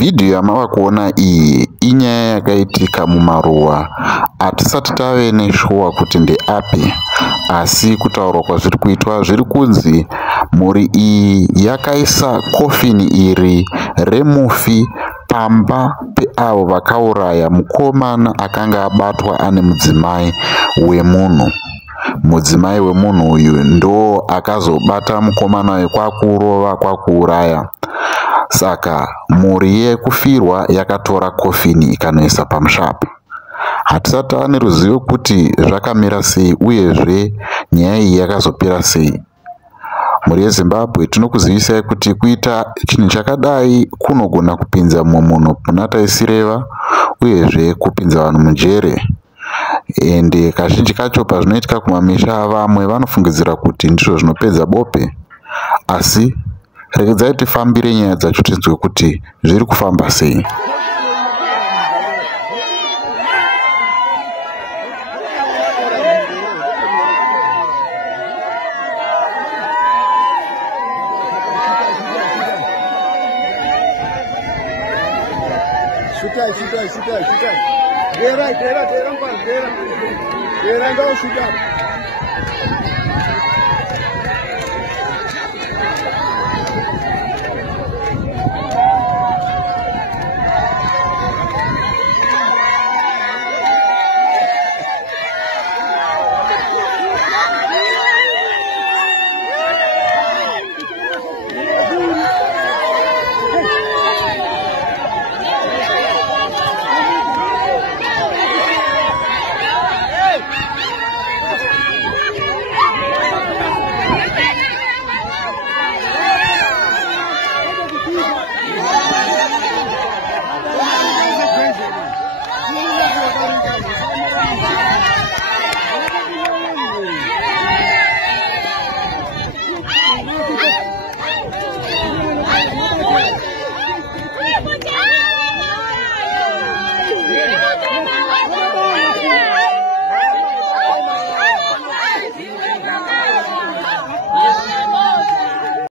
Vhidhiyo yamava kuona iyi inyaya yakaitika mumaruwa hatisati tave neshuwa kuti ndeapi, asi kutaurwa kwazviri kuitwa zviri kunzi mhuri iyi yakaisa kofini iri remufi pamba peavo vakauraya mukomana akanga abatwa ane mudzimai wemunhu. Mudzimai wemunhu uyu ndo akazobata mukomana uyu kwakurova kwakuuraya. Saka mhuri yekufirwa yakatora kofini ikanoisa pamushapu. Hatisati tava neruzivo kuti zvakamira sei uyezve nyaya iyi yakazopera sei. Mhuri yeZimbabwe tinokuzivisai kuti kuita chinhu chakadai kunogona kupinza mumwe munhu muna taisireva uyezve kupinza vanhu mujere. Ende kazhinji kacho pazvinoitika kumamisha vamwe vanofungidzira kuti ndizvo zvinopedza bope, asi regedzai tifambire nyaya dzacho tinzwe kuti zviri kufamba sei. Shutai. Dera, go shoot up.